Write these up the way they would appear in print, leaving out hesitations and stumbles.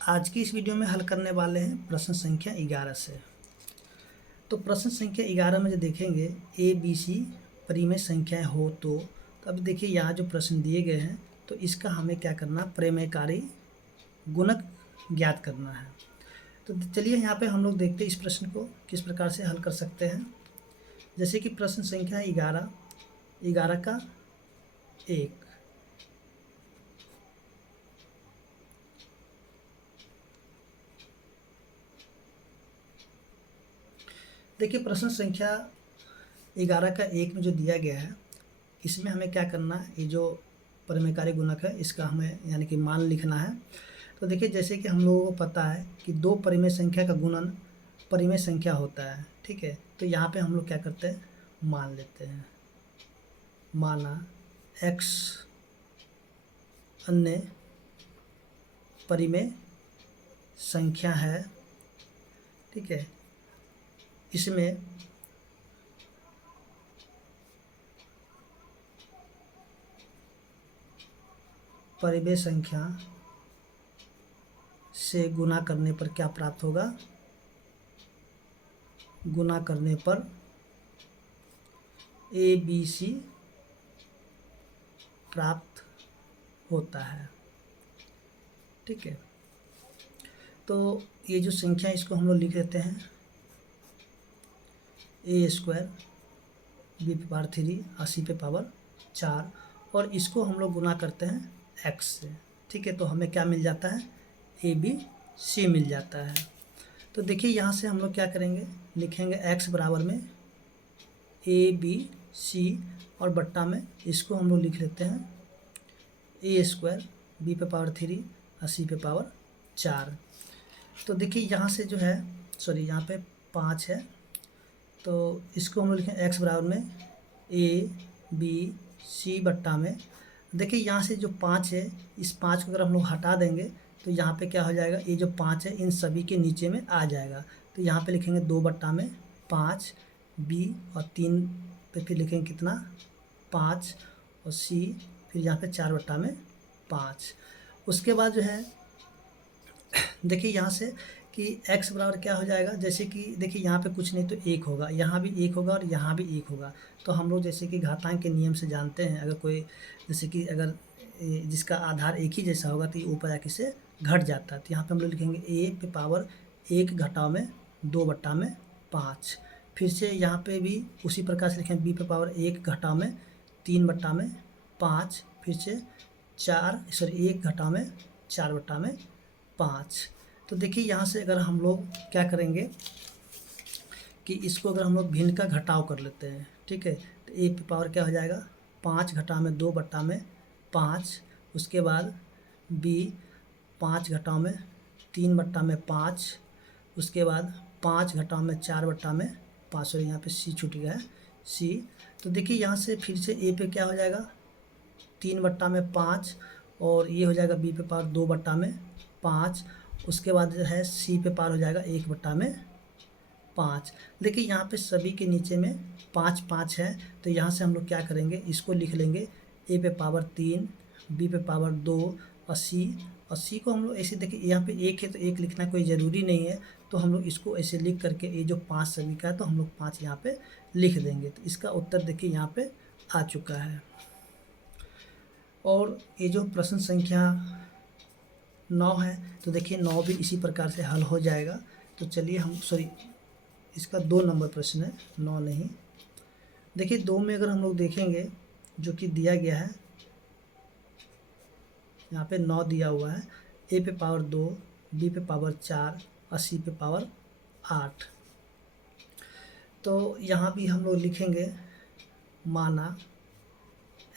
आज की इस वीडियो में हल करने वाले हैं प्रश्न संख्या 11 से। तो प्रश्न संख्या 11 में जो देखेंगे ए बी सी परिमेय संख्याएं हो तो अब देखिए यहाँ जो प्रश्न दिए गए हैं तो इसका हमें क्या करना, परिमेयकारी गुणक ज्ञात करना है। तो चलिए यहाँ पे हम लोग देखते हैं इस प्रश्न को किस प्रकार से हल कर सकते हैं। जैसे कि प्रश्न संख्या 11 का 1। देखिए प्रश्न संख्या 11 का 1 में जो दिया गया है इसमें हमें क्या करना है, ये जो परिमेयकारी गुणक है इसका हमें यानी कि मान लिखना है। तो देखिए जैसे कि हम लोगों को पता है कि दो परिमेय संख्या का गुणन परिमेय संख्या होता है, ठीक है। तो यहाँ पे हम लोग क्या करते हैं, मान लेते हैं। माना x अन्य परिमेय संख्या है, ठीक है। इसमें परिमेय संख्या से गुणा करने पर क्या प्राप्त होगा, गुणा करने पर ए बी सी प्राप्त होता है, ठीक है। तो ये जो संख्या इसको हम लोग लिख देते हैं ए स्क्वायर बी पे पावर 3 80 पे पावर 4 और इसको हम लोग गुना करते हैं x से, ठीक है। तो हमें क्या मिल जाता है, ए बी सी मिल जाता है। तो देखिए यहाँ से हम लोग क्या करेंगे, लिखेंगे x बराबर में ए बी सी और बट्टा में इसको हम लोग लिख लेते हैं ए स्क्वायर बी पे पावर 3 80 पे पावर 4। तो देखिए यहाँ से जो है सॉरी यहाँ पे 5 है तो इसको हम लोग लिखें x बराबर में ए बी सी बट्टा में। देखिए यहाँ से जो 5 है इस 5 को अगर हम लोग हटा देंगे तो यहाँ पे क्या हो जाएगा, ये जो 5 है इन सभी के नीचे में आ जाएगा। तो यहाँ पे लिखेंगे 2 बट्टा में 5 बी और 3 पे फिर लिखेंगे कितना 5 और सी फिर यहाँ पे 4 बट्टा में 5। उसके बाद जो है देखिए यहाँ से कि x बराबर क्या हो जाएगा, जैसे कि देखिए यहाँ पे कुछ नहीं तो 1 होगा, यहाँ भी 1 होगा और यहाँ भी 1 होगा। तो हम लोग जैसे कि घातांक के नियम से जानते हैं, अगर कोई जैसे कि अगर जिसका आधार एक ही जैसा होगा तो ये ऊपर आके से घट जाता है। तो यहाँ पे हम लोग लिखेंगे ए पे पावर 1 घटाव में 2 बट्टा में 5। फिर से यहाँ पे भी उसी प्रकार से लिखेंगे बी पे पावर 1 घटाव में 3 बट्टा में 5। फिर से 1 घटाव में 4 बट्टा में 5। तो देखिए यहाँ से अगर हम लोग क्या करेंगे कि इसको अगर हम लोग भिन्न का घटाव कर लेते हैं, ठीक है। तो ए पे पावर क्या हो जाएगा 5 घटाव में 2 बट्टा में 5। उसके बाद बी 5 घटाव में 3 बट्टा में 5। उसके बाद 5 घटाव में 4 बट्टा में 5 और यहाँ पे सी छूट गया है सी। तो देखिए यहाँ से फिर से ए पे क्या हो जाएगा 3 बट्टा में 5 और ये हो जाएगा बी पे पावर 2 बट्टा में 5। उसके बाद जो है सी पे पार हो जाएगा 1 बट्टा में 5। देखिए यहाँ पे सभी के नीचे में 5 5 है तो यहाँ से हम लोग क्या करेंगे, इसको लिख लेंगे ए पे पावर 3 बी पे पावर 2 और सी को हम लोग ऐसे देखिए यहाँ पे 1 है तो 1 लिखना कोई ज़रूरी नहीं है। तो हम लोग इसको ऐसे लिख करके ये जो 5 सभी का है तो हम लोग 5 यहाँ पे लिख देंगे। तो इसका उत्तर देखिए यहाँ पे आ चुका है। और ये जो प्रश्न संख्या 9 है तो देखिए 9 भी इसी प्रकार से हल हो जाएगा। तो चलिए हम इसका 2 नंबर प्रश्न है, 9 नहीं। देखिए 2 में अगर हम लोग देखेंगे जो कि दिया गया है यहाँ पे 9 दिया हुआ है, ए पे पावर 2 बी पे पावर 4 और सी पे पावर 8। तो यहाँ भी हम लोग लिखेंगे माना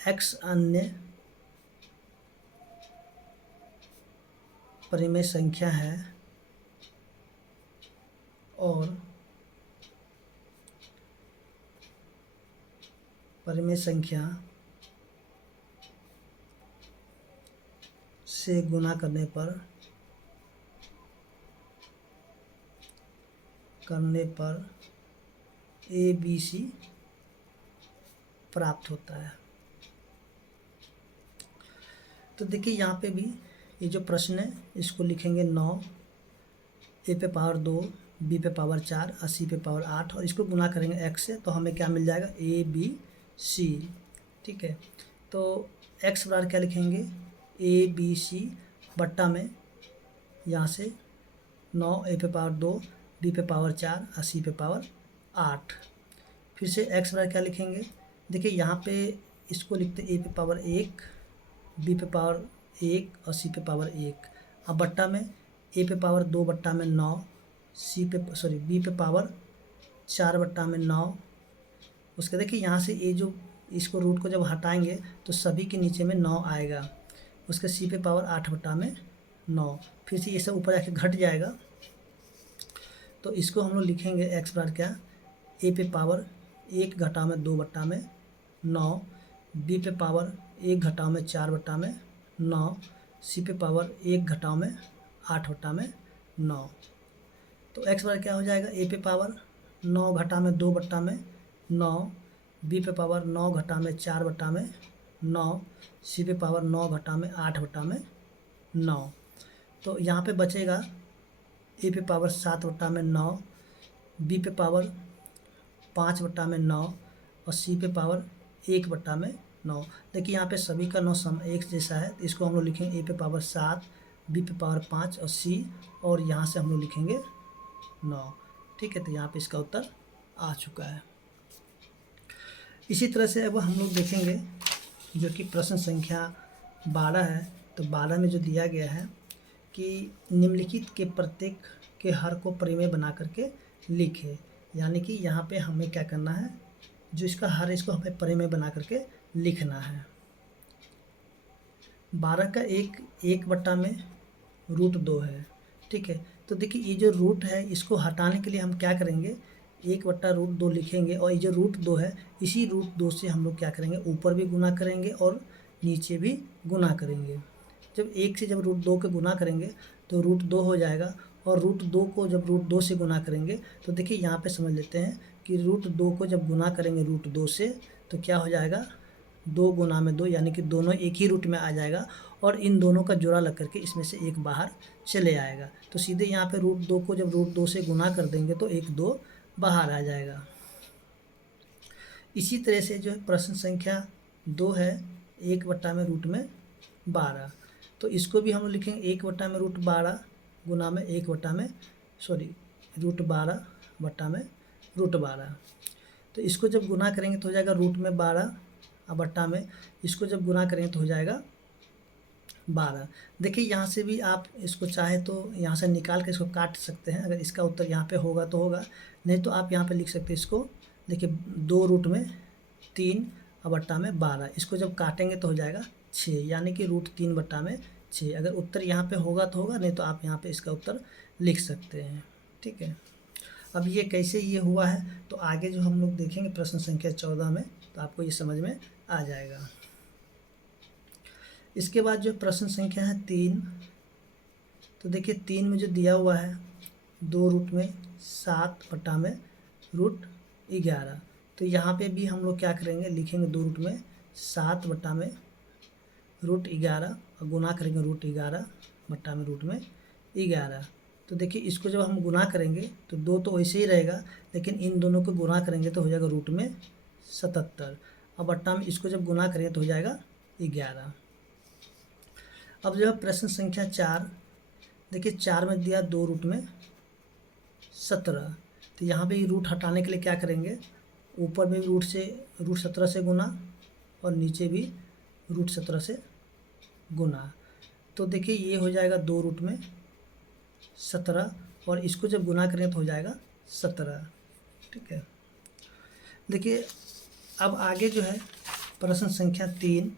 x अन्य परिमेय संख्या है और परिमेय संख्या से गुणा करने पर ए बी सी प्राप्त होता है। तो देखिए यहाँ पे भी ये जो प्रश्न है इसको लिखेंगे 9, ए पे पावर 2, बी पे पावर 4 और सी पे पावर 8 और इसको गुना करेंगे एक्स से, तो हमें क्या मिल जाएगा, ए बी सी। ठीक है, तो एक्स बराबर क्या लिखेंगे, ए बी सी बट्टा में यहाँ से 9 ए पे पावर 2, बी पे पावर 4 और सी पे पावर 8। फिर से एक्स बराबर क्या लिखेंगे, देखिए यहाँ पे इसको लिखते ए पे पावर 1, बी पे पावर 1 और सी पे पावर 1। अब बट्टा में ए पे पावर 2 बट्टा में 9, बी पे पावर 4 बट्टा में 9। उसके देखिए यहाँ से ये जो इसको रूट को जब हटाएंगे तो सभी के नीचे में 9 आएगा। उसके सी पे पावर 8 बट्टा में 9। फिर से ये सब ऊपर आके घट जाएगा, तो इसको हम लोग लिखेंगे एक्स बराबर क्या, ए पे पावर 1 घटा में 2 बट्टा में 9, बी पे पावर 1 घटाव में 4 बट्टा में 9, सी पे पावर 1 घटाव में 8 बट्टा में 9। तो एक्स बराबर क्या हो जाएगा, ए पे पावर 9 घटा में 2 बट्टा में 9, बी पे पावर 9 घटा में 4 बट्टा में 9, सी पे पावर 9 घटा में 8 बट्टा में 9। तो यहाँ पे बचेगा ए पे पावर 7 बट्टा में 9, बी पे पावर 5 बट्टा में 9 और सी पे पावर 1 बट्टा में 9। देखिए यहाँ पे सभी का 9 सम एक जैसा है, तो इसको हम लोग लिखेंगे ए पे पावर 7, बी पे पावर 5 और सी, और यहाँ से हम लोग लिखेंगे 9। ठीक है, तो यहाँ पे इसका उत्तर आ चुका है। इसी तरह से अब हम लोग देखेंगे जो कि प्रश्न संख्या 12 है। तो 12 में जो दिया गया है कि निम्नलिखित के प्रत्येक के हर को परिमेय बना करके लिखे, यानी कि यहाँ पे हमें क्या करना है, जो इसका हर है इसको हमें परिमेय बना करके लिखना है। 12 का एक बट्टा में √2 है। ठीक है, तो देखिए ये जो रूट है इसको हटाने के लिए हम क्या करेंगे, 1/√2 लिखेंगे, और ये जो √2 है इसी √2 से हम लोग क्या करेंगे, ऊपर भी गुना करेंगे और नीचे भी गुना करेंगे। जब 1 से जब √2 के गुना करेंगे तो √2 हो जाएगा, और √2 को जब √2 से गुना करेंगे तो देखिए यहाँ पे समझ लेते हैं कि √2 को जब गुना करेंगे √2 से तो क्या हो जाएगा, 2 गुना में 2, यानी कि दोनों एक ही रूट में आ जाएगा, और इन दोनों का जोड़ा लग करके इसमें से एक बाहर चले आएगा। तो सीधे यहाँ पे √2 को जब √2 से गुना कर देंगे तो 1 2 बाहर आ जाएगा। इसी तरह से जो प्रश्न संख्या 2 है, 1 बट्टा में √12, तो इसको भी हम लिखेंगे 1 बट्टा में √12 गुना में 1 बट्टा में √12 बट्टा में √12। तो इसको जब गुना करेंगे तो हो जाएगा √12 और बट्टा में इसको जब गुना करेंगे तो हो जाएगा 12। देखिए यहाँ से भी आप इसको चाहे तो यहाँ से निकाल के इसको काट सकते हैं, अगर इसका उत्तर यहाँ पे होगा तो होगा, नहीं तो आप यहाँ पे लिख सकते हैं इसको, देखिए 2√3 और बट्टा में 12, इसको जब काटेंगे तो हो जाएगा 6, यानी कि √3 बट्टा में 6। अगर उत्तर यहाँ पे होगा तो होगा, नहीं तो आप यहाँ पे इसका उत्तर लिख सकते हैं। ठीक है, अब ये कैसे ये हुआ है तो आगे जो हम लोग देखेंगे प्रश्न संख्या 14 में, तो आपको ये समझ में आ जाएगा। इसके बाद जो प्रश्न संख्या है 3, तो देखिए 3 में जो दिया हुआ है 2√7 बट्टा में √11, तो यहाँ पे भी हम लोग क्या करेंगे, लिखेंगे 2√7 बट्टा में √11 और गुना करेंगे √11 बट्टा में √11। तो देखिए इसको जब हम गुना करेंगे तो 2 तो वैसे ही रहेगा, लेकिन इन दोनों को गुना करेंगे तो हो जाएगा √77, और बट्टा में इसको जब गुना करेंगे तो हो जाएगा 11। अब जो है प्रश्न संख्या 4, देखिए 4 में दिया 2√17, तो यहाँ पे रूट हटाने के लिए क्या करेंगे, ऊपर में √17 से गुना और नीचे भी √17 से गुना। तो देखिए ये हो जाएगा 2√17, और इसको जब गुना करें तो हो जाएगा 17। ठीक है, देखिए अब आगे जो है प्रश्न संख्या 3,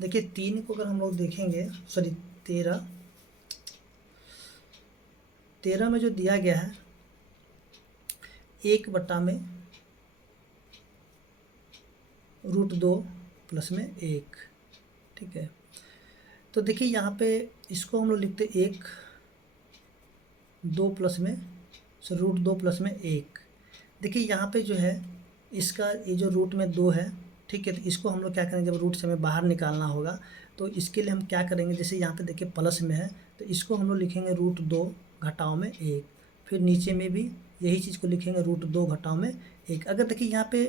देखिए 3 को अगर हम लोग देखेंगे, 13 में जो दिया गया है 1 बट्टा में √2 प्लस में 1। ठीक है, तो देखिए यहाँ पे इसको हम लोग लिखते 1 2 प्लस में √2 प्लस में 1। देखिए यहाँ पे जो है इसका ये जो रूट में 2 है, ठीक है, तो इसको हम लोग क्या करेंगे, जब रूट से हमें बाहर निकालना होगा तो इसके लिए हम क्या करेंगे, जैसे यहाँ पे देखिए प्लस में है तो इसको हम लोग लिखेंगे √2 घटाव में 1। फिर नीचे में भी यही चीज़ को लिखेंगे √2 घटाव में 1। अगर देखिए यहाँ पे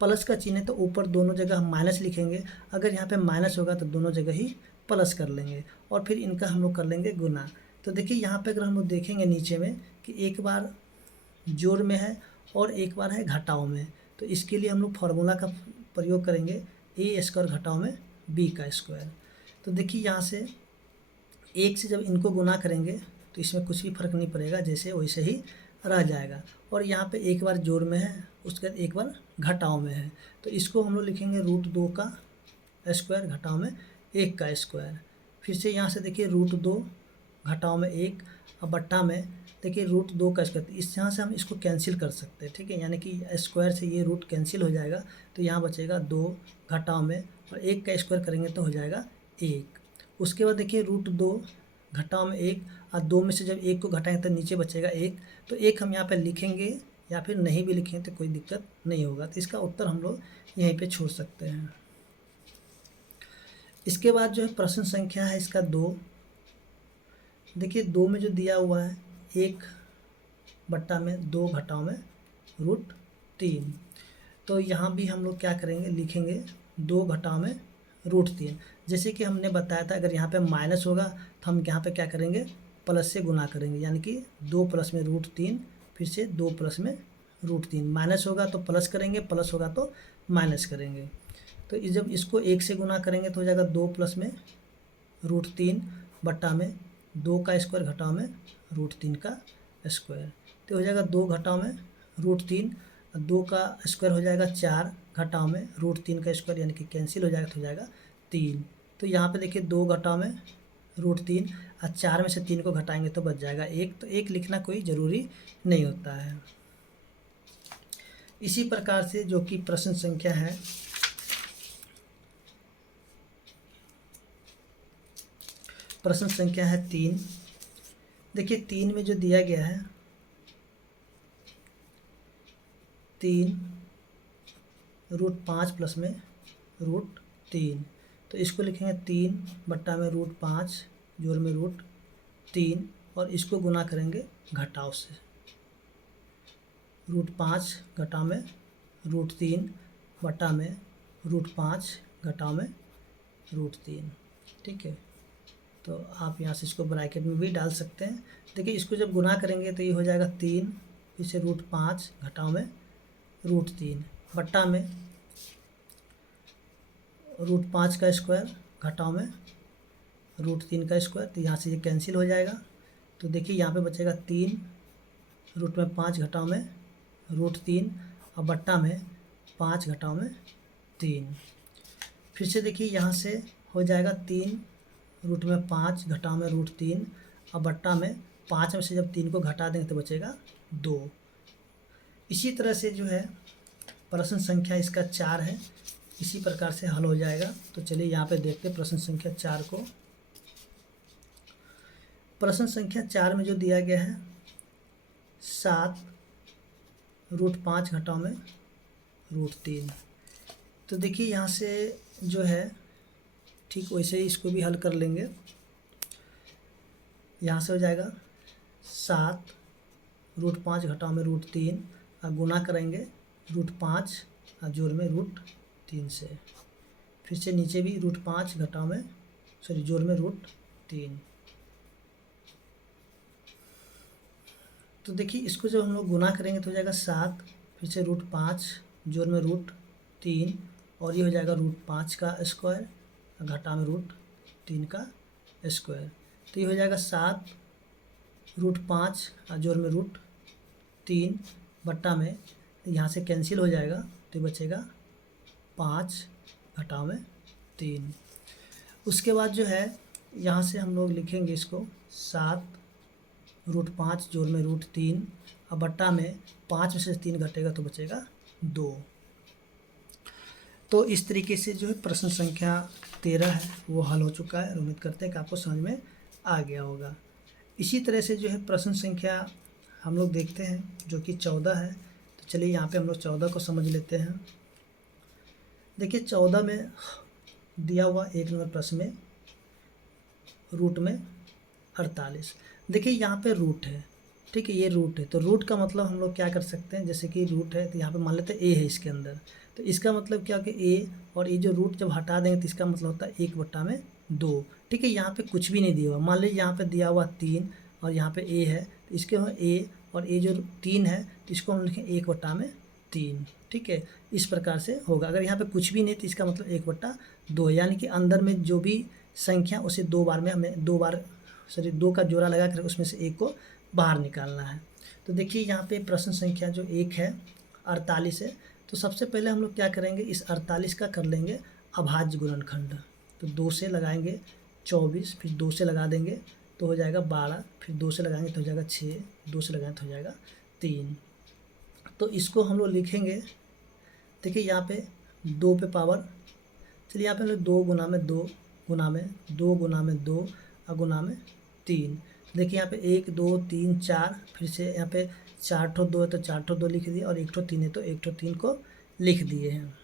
प्लस का चिन्ह है तो ऊपर दोनों जगह हम माइनस लिखेंगे, अगर यहाँ पे माइनस होगा तो दोनों जगह ही प्लस कर लेंगे और फिर इनका हम लोग कर लेंगे गुना। तो देखिए यहाँ पे अगर हम लोग देखेंगे नीचे में कि एक बार जोड़ में है और एक बार है घटाव में, तो इसके लिए हम लोग फार्मूला का प्रयोग करेंगे a² घटाव में b²। तो देखिए यहाँ से 1 से जब इनको गुना करेंगे तो इसमें कुछ भी फर्क नहीं पड़ेगा, जैसे वैसे ही रह जाएगा। और यहाँ पे एक बार जोड़ में है, उसके बाद एक बार घटाव में है, तो इसको हम लोग लिखेंगे √2 घटाव में 1²। फिर से यहाँ से देखिए √2 घटाव में 1 और बट्टा में देखिए √2 इस यहाँ से हम इसको कैंसिल कर सकते हैं, ठीक है, यानी कि स्क्वायर से ये रूट कैंसिल हो जाएगा तो यहाँ बचेगा 2 घटाव में और 1² करेंगे तो हो जाएगा 1। उसके बाद देखिए √2 घटाव में 1 और 2 में से जब 1 को घटाएंगे तो नीचे बचेगा 1, तो 1 हम यहाँ पे लिखेंगे या फिर नहीं भी लिखें तो कोई दिक्कत नहीं होगा, तो इसका उत्तर हम लोग यहीं पे छोड़ सकते हैं। इसके बाद जो है प्रश्न संख्या है इसका 2। देखिए 2 में जो दिया हुआ है 1 बट्टा में 2 घटाव में √3, तो यहाँ भी हम लोग क्या करेंगे, लिखेंगे 2 घटाव में √3। जैसे कि हमने बताया था अगर यहाँ पे माइनस होगा तो हम यहाँ पे क्या करेंगे, प्लस से गुना करेंगे, यानी कि 2 प्लस में √3 फिर से 2 प्लस में √3। माइनस होगा तो प्लस करेंगे, प्लस होगा तो माइनस करेंगे। तो जब इसको 1 से गुना करेंगे तो हो जाएगा 2 प्लस में √3 बट्टा में 2² घटाव में √3², तो हो जाएगा 2 घटाव में √3 और 2² हो जाएगा 4 घटाव में √3² यानी कि कैंसिल हो जाएगा तो हो जाएगा 3। तो यहाँ पे देखिए 2 घटाव में √3 और 4 में से 3 को घटाएंगे तो बच जाएगा 1, तो 1 लिखना कोई ज़रूरी नहीं होता है। इसी प्रकार से जो कि प्रश्न संख्या है प्रश्न संख्या है 3। देखिए 3 में जो दिया गया है 3 √5 प्लस में √3, तो इसको लिखेंगे 3 बट्टा में √5 जोड़ में √3 और इसको गुना करेंगे घटाव से, √5 घटाव में √3 बट्टा में √5 घटाव में √3, ठीक है। तो आप यहाँ से इसको ब्रैकेट में भी डाल सकते हैं। देखिए इसको जब गुना करेंगे तो ये हो जाएगा 3 फिर से √5 घटाव में √3 बट्टा में √5² घटाव में √3², तो यहाँ से ये कैंसिल हो जाएगा। तो देखिए यहाँ पे बचेगा 3 √5 घटाव में √3 और बट्टा में 5 घटाव में 3। फिर से देखिए यहाँ से हो जाएगा 3 √5 घटाव में √3 और बट्टा में 5 में से जब 3 को घटा देंगे तो बचेगा 2। इसी तरह से जो है प्रश्न संख्या इसका 4 है, इसी प्रकार से हल हो जाएगा। तो चलिए यहाँ पे देखते हैं प्रश्न संख्या 4 को। प्रश्न संख्या 4 में जो दिया गया है 7 √5 घटाव में √3, तो देखिए यहाँ से जो है ठीक वैसे ही इसको भी हल कर लेंगे। यहाँ से हो जाएगा 7 √5 घटाव में √3 और गुना करेंगे √5 और जोड़ में √3 से, फिर से नीचे भी √5 घटाव में जोड़ में √3। तो देखिए इसको जब हम लोग गुना करेंगे तो हो जाएगा 7 फिर से √5 जोड़ में √3 और ये हो जाएगा √5² घटा में √3², तो ये हो जाएगा 7 √5 और जोड़ में √3 बट्टा में यहाँ से कैंसिल हो जाएगा तो बचेगा 5 घटाव में 3। उसके बाद जो है यहाँ से हम लोग लिखेंगे इसको 7 √5 जोड़ में √3 और बट्टा में 5 में से 3 घटेगा तो बचेगा 2। तो इस तरीके से जो है प्रश्न संख्या 13 है वो हल हो चुका है और उम्मीद करते हैं कि आपको समझ में आ गया होगा। इसी तरह से जो है प्रश्न संख्या हम लोग देखते हैं जो कि 14 है। तो चलिए यहाँ पे हम लोग 14 को समझ लेते हैं। देखिए 14 में दिया हुआ 1 नंबर प्रश्न में रूट में 48। देखिए यहाँ पे रूट है, ठीक है, ये रूट है, तो रूट का मतलब हम लोग क्या कर सकते हैं, जैसे कि रूट है तो यहाँ पे मान लेते हैं ए है इसके अंदर, तो इसका मतलब क्या कि ए और ये जो रूट जब हटा देंगे तो इसका मतलब होता है 1/2। ठीक है, यहाँ पे कुछ भी नहीं दिया हुआ, मान लीजिए यहाँ पे दिया हुआ 3 और यहाँ पे ए है, तो इसके ए और ए जो 3 है तो इसको हम लिखें 1/3। ठीक है, इस प्रकार से होगा। अगर यहाँ पे कुछ भी नहीं तो इसका मतलब 1/2, यानी कि अंदर में जो भी संख्या उसे 2 बार में हमें 2 बार सॉरी 2 का जोड़ा लगा कर उसमें से 1 को बाहर निकालना है। तो देखिए यहाँ पे प्रश्न संख्या जो 1 है 48 है, तो सबसे पहले हम लोग क्या करेंगे, इस 48 का कर लेंगे अभाज्य गुणनखंड। तो 2 से लगाएंगे 24, फिर 2 से लगा देंगे तो हो जाएगा 12, फिर 2 से लगाएंगे तो हो जाएगा 6, 2 से लगाएंगे तो हो जाएगा 3। तो इसको हम लोग लिखेंगे, देखिए यहाँ पे 2 पे पावर, चलिए यहाँ पे हम लोग 2 गुना में 2 गुना में 2 गुना में 2 और गुना में 3। देखिए यहाँ पे 1 2 3 4, फिर से यहाँ पे 4 ठो 2 है तो 4 ठो 2 लिख दिए, और 1 ठो 3 है तो 1 ठो 3 को लिख दिए हैं।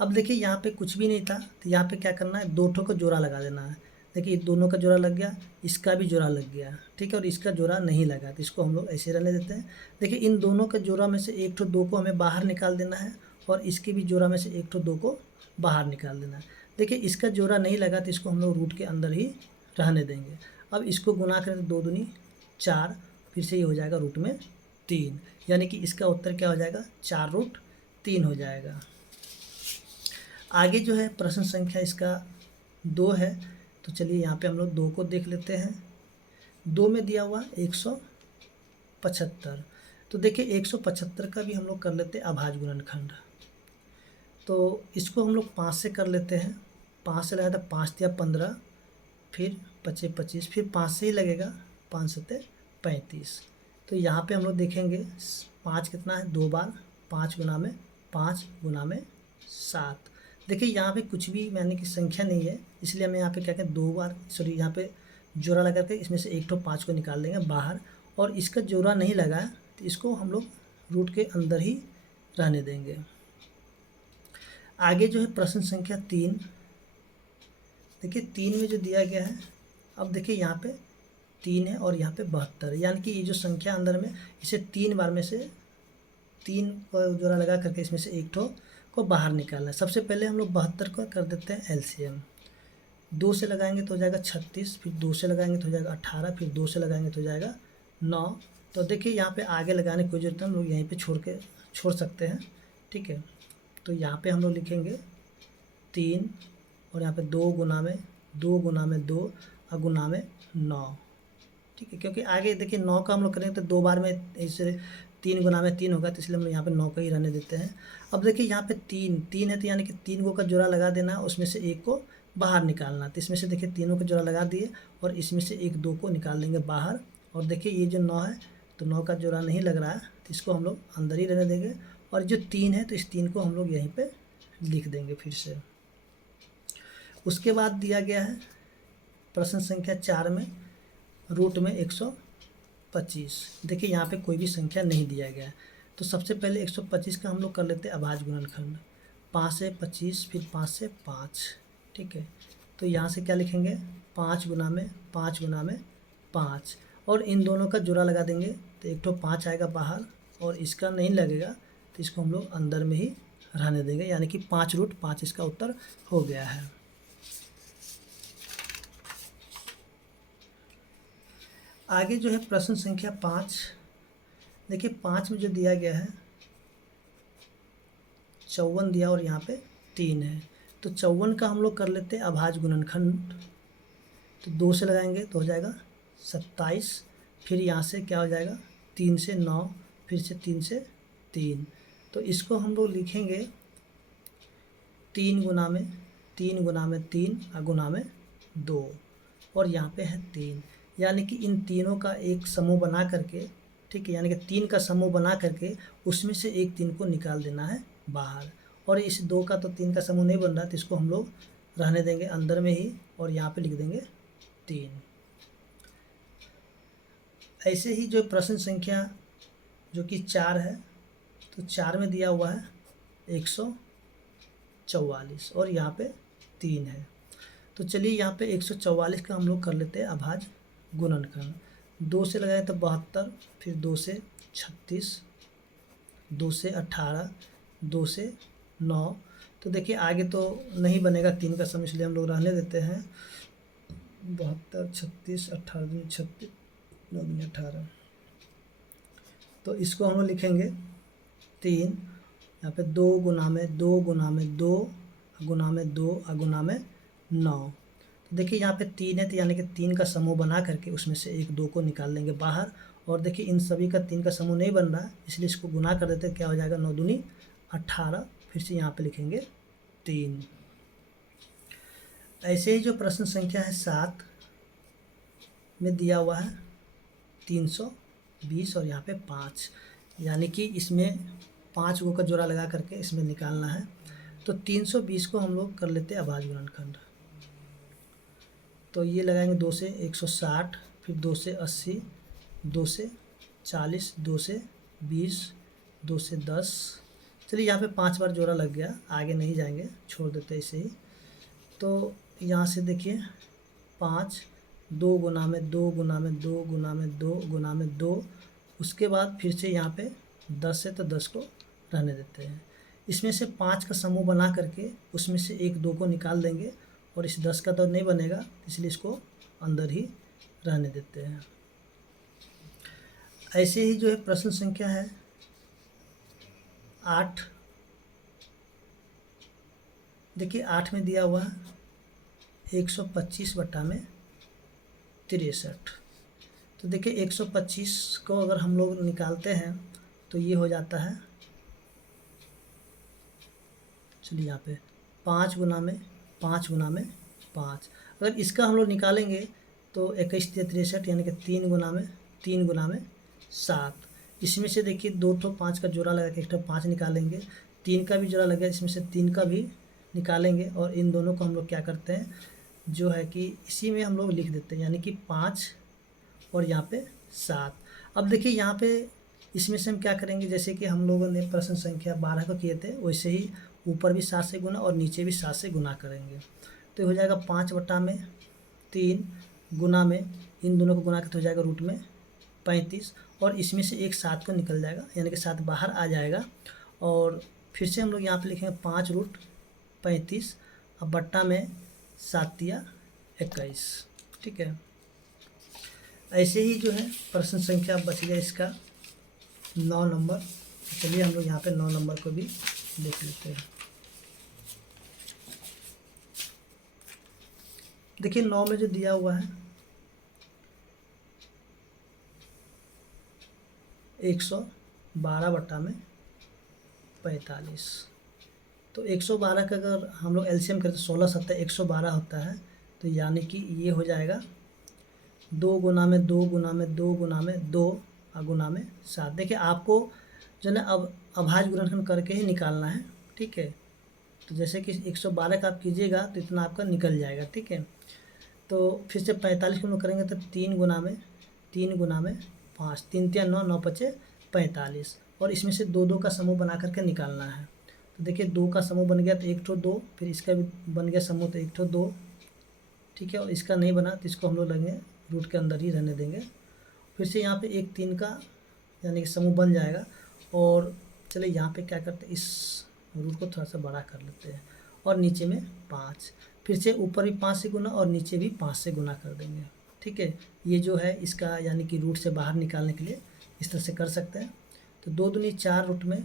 अब देखिए यहाँ पे कुछ भी नहीं था तो यहाँ पे क्या करना है, 2 ठो का जोड़ा लगा देना है। देखिए दोनों का जोड़ा लग गया, इसका भी जोड़ा लग गया, ठीक है, और इसका जोड़ा नहीं लगा तो इसको हम लोग ऐसे रहने देते हैं। देखिए इन दोनों का जोड़ा में से 1 ठो 2 को हमें बाहर निकाल देना है, और इसके भी जोड़ा में से 1 ठो 2 को बाहर निकाल देना है। देखिए इसका जोड़ा नहीं लगा तो इसको हम लोग रूट के अंदर ही रहने देंगे। अब इसको गुना करें तो 2 दूनी 4, फिर से ये हो जाएगा रूट में 3, यानी कि इसका उत्तर क्या हो जाएगा, 4√3 हो जाएगा। आगे जो है प्रश्न संख्या इसका 2 है, तो चलिए यहाँ पे हम लोग 2 को देख लेते हैं। 2 में दिया हुआ 175, तो देखिए 175 का भी हम लोग कर लेते हैं अभाज्य गुणनखंड। तो इसको हम लोग 5 से कर लेते हैं, 5 से लगाया था 5 दिया 15, फिर 5 25, फिर 5 से ही लगेगा, 5 7 35। तो यहाँ पे हम लोग देखेंगे 5 कितना है, 2 बार, 5 गुना में 5 गुना में 7। देखिए यहाँ पे कुछ भी यानी कि संख्या नहीं है, इसलिए हमें यहाँ पे क्या करें 2 बार सॉरी यहाँ पे जोड़ा लगा के इसमें से 1 ठो 5 को निकाल देंगे बाहर, और इसका जोड़ा नहीं लगा तो इसको हम लोग रूट के अंदर ही रहने देंगे। आगे जो है प्रश्न संख्या 3, देखिए 3 में जो दिया गया है, अब देखिए यहाँ पे 3 है और यहाँ पे 72, यानी कि ये जो संख्या अंदर में इसे 3 बार में से 3 को जोड़ा लगा करके इसमें से 1 ठो को बाहर निकालना है। सबसे पहले हम लोग 72 को कर देते हैं एलसीएम। 2 से लगाएंगे तो हो जाएगा 36, फिर 2 से लगाएंगे तो हो जाएगा 18, फिर 2 से लगाएंगे तो हो जाएगा 9। तो देखिए यहाँ पे आगे लगाने की कोई जरूरत है, हम लोग यहीं पे छोड़ सकते हैं, ठीक है। तो यहाँ पे हम लोग लिखेंगे 3 और यहाँ पे 2 गुना में 2 गुना में 2 और गुना में 9, ठीक है, क्योंकि आगे देखिए 9 का हम लोग करेंगे तो 2 बार में इसे 3 गुना में 3 होगा, तो इसलिए हम यहाँ पे 9 का ही रहने देते हैं। अब देखिए यहाँ पे 3 है तो यानी कि 3 को का जोड़ा लगा देना, उसमें से 1 को बाहर निकालना। तो इसमें से देखिए तीनों का जोड़ा लगा दिए और इसमें से 1 2 को निकाल देंगे बाहर, और देखिए ये जो 9 है तो 9 का जोड़ा नहीं लग रहा है तो इसको हम लोग अंदर ही रहने देंगे, और जो 3 है तो इस 3 को हम लोग यहीं पर लिख देंगे फिर से। उसके बाद दिया गया है प्रश्न संख्या 4 में रूट में 125। देखिए यहाँ पे कोई भी संख्या नहीं दिया गया है, तो सबसे पहले 125 का हम लोग कर लेते हैं अभाज्य गुणनखंड। 5 से 25, फिर 5 से 5, ठीक है। तो यहाँ से क्या लिखेंगे, 5 गुना में 5 गुना में 5, और इन दोनों का जोड़ा लगा देंगे तो 1 ठो 5 आएगा बाहर, और इसका नहीं लगेगा तो इसको हम लोग अंदर में ही रहने देंगे, यानी कि 5√5 इसका उत्तर हो गया है। आगे जो है प्रश्न संख्या 5, देखिए 5 में जो दिया गया है 54 दिया और यहाँ पे 3 है, तो 54 का हम लोग कर लेते हैं अभाज्य गुणनखंड। तो 2 से लगाएंगे तो हो जाएगा 27, फिर यहाँ से क्या हो जाएगा 3 से 9, फिर से 3 से 3, तो इसको हम लोग लिखेंगे 3 गुना में 3 गुना में 3 और गुना में 2, और यहाँ पे है 3, यानी कि इन तीनों का एक समूह बना करके, ठीक है, यानी कि 3 का समूह बना करके उसमें से एक 3 को निकाल देना है बाहर, और इस 2 का तो 3 का समूह नहीं बन रहा तो इसको हम लोग रहने देंगे अंदर में ही, और यहाँ पे लिख देंगे 3। ऐसे ही जो प्रश्न संख्या जो कि 4 है, तो 4 में दिया हुआ है 144 और यहाँ पे 3 है। तो चलिए यहाँ पे 144 का हम लोग कर लेते हैं अभाज्य गुणनखंड। 2 से लगाए तो 72, फिर 2 से 36, 2 से 18, 2 से 9। तो देखिए आगे तो नहीं बनेगा 3 का सम, इसलिए हम लोग रहने देते हैं। 72, 36, 18 दूनी 36, 9 दूनी 18। तो इसको हम लोग लिखेंगे 3, यहाँ पे 2 गुना में 2 गुना में 2 गुना में 2 गुना में 9। तो देखिए यहाँ पे 3 है, तो यानी कि 3 का समूह बना करके उसमें से एक 2 को निकाल लेंगे बाहर। और देखिए इन सभी का 3 का समूह नहीं बन रहा है, इसलिए इसको गुना कर देते हैं। क्या हो जाएगा, 9 दूनी 18। फिर से यहाँ पे लिखेंगे 3। ऐसे ही जो प्रश्न संख्या है 7 में दिया हुआ है 320 और यहाँ पे 5, यानी कि इसमें 5 गो का जोड़ा लगा करके इसमें निकालना है। तो 320 को हम लोग कर लेते हैं अभाज्य गुणनखंड। तो ये लगाएंगे 2 से 160, फिर 2 से 80, 2 से 40, 2 से 20, 2 से 10। चलिए यहाँ पे 5 बार जोड़ा लग गया, आगे नहीं जाएंगे, छोड़ देते ऐसे ही। तो यहाँ से देखिए 5, 2 गुना में 2 गुना में 2 गुना में 2 गुना में 2। उसके बाद फिर से यहाँ पे 10 है तो 10 को रहने देते हैं। इसमें से 5 का समूह बना करके उसमें से एक 2 को निकाल देंगे, और इस 10 का तो नहीं बनेगा, इसलिए इसको अंदर ही रहने देते हैं। ऐसे ही जो है प्रश्न संख्या है 8। देखिए 8 में दिया हुआ है 125 बटा में 63। तो देखिए 125 को अगर हम लोग निकालते हैं तो ये हो जाता है, चलिए यहाँ पे 5 गुना में 5 गुना में 5। अगर इसका हम लोग निकालेंगे तो 21 63, यानी कि 3 गुना में 3 गुना में 7। इसमें से देखिए 2 तो 5 का जोड़ा लगा के एक 5 निकालेंगे, 3 का भी जोड़ा लगा, इसमें से 3 का भी निकालेंगे, और इन दोनों को हम लोग क्या करते हैं जो है कि इसी में हम लोग लिख देते हैं, यानी कि 5 और यहाँ पे 7। अब देखिए यहाँ पे इसमें से हम क्या करेंगे, जैसे कि हम लोगों ने प्रश्न संख्या 12 को किए थे, वैसे ही ऊपर भी 7 से गुना और नीचे भी 7 से गुना करेंगे। तो हो जाएगा 5 बटा में 3 गुना में, इन दोनों को गुना करते हो जाएगा रूट में 35, और इसमें से एक 7 को निकल जाएगा, यानी कि 7 बाहर आ जाएगा। और फिर से हम लोग यहाँ पे लिखेंगे 5 रूट 35, अब बट्टा में 7 या 21। ठीक है, ऐसे ही जो है प्रश्न संख्या बच गया इसका 9 नंबर। चलिए हम लोग यहाँ पे 9 नंबर को भी देख लेते हैं। देखिए 9 में जो दिया हुआ है 112 बटा में 45। तो 112 का अगर हम लोग एलसीएम करते 16 7 112 होता है, तो यानी कि ये हो जाएगा 2 गुना में 2 गुना में 2 गुना में 2 गुना में 7। देखिए आपको जो है अब अभाज्य गुणनखंड करके ही निकालना है। ठीक है, तो जैसे कि 112 का आप कीजिएगा तो इतना आपका निकल जाएगा। ठीक है, तो फिर से 45 को हम लोग करेंगे तो 3 गुना में 5, 3 3 9 9 5 45, और इसमें से 2 2 का समूह बना करके निकालना है। तो देखिए 2 का समूह बन गया तो 1 ठो 2, फिर इसका भी बन गया समूह तो 1 ठो 2। ठीक है, और इसका नहीं बना तो इसको हम लोग लेंगे रूट के अंदर ही रहने देंगे। फिर से यहाँ पे 1 3 का यानी कि समूह बन जाएगा। और चलिए यहाँ पे क्या करते हैं, इस रूट को थोड़ा सा बड़ा कर लेते हैं, और नीचे में 5, फिर से ऊपर भी 5 से गुना और नीचे भी 5 से गुना कर देंगे। ठीक है, ये जो है इसका यानी कि रूट से बाहर निकालने के लिए इस तरह से कर सकते हैं। तो 2 दूनी 4 रूट में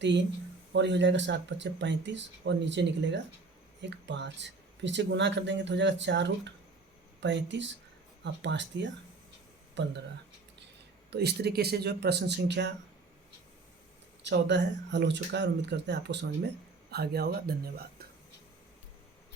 3, और ये हो जाएगा 7 5 35, और नीचे निकलेगा एक 5। फिर से गुना कर देंगे तो हो जाएगा 4 रूट 35, अब 5 दिया 15। तो इस तरीके से जो है प्रश्न संख्या 14 है हल हो चुका है, और उम्मीद करते हैं आपको समझ में आ गया होगा। धन्यवाद।